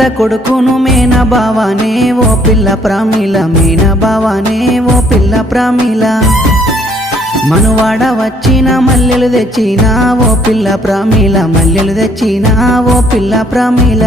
అత్త కొడుకును మేన బావానే ఓ పిల్ల ప్రామిల మేన బావానే ఓ పిల్ల ప్రామిల మనువాడ వచ్చిన మల్లెలు తెచ్చినా ఓ పిల్ల ప్రామిల మల్లెలు తెచ్చినా ఓ పిల్ల ప్రామిల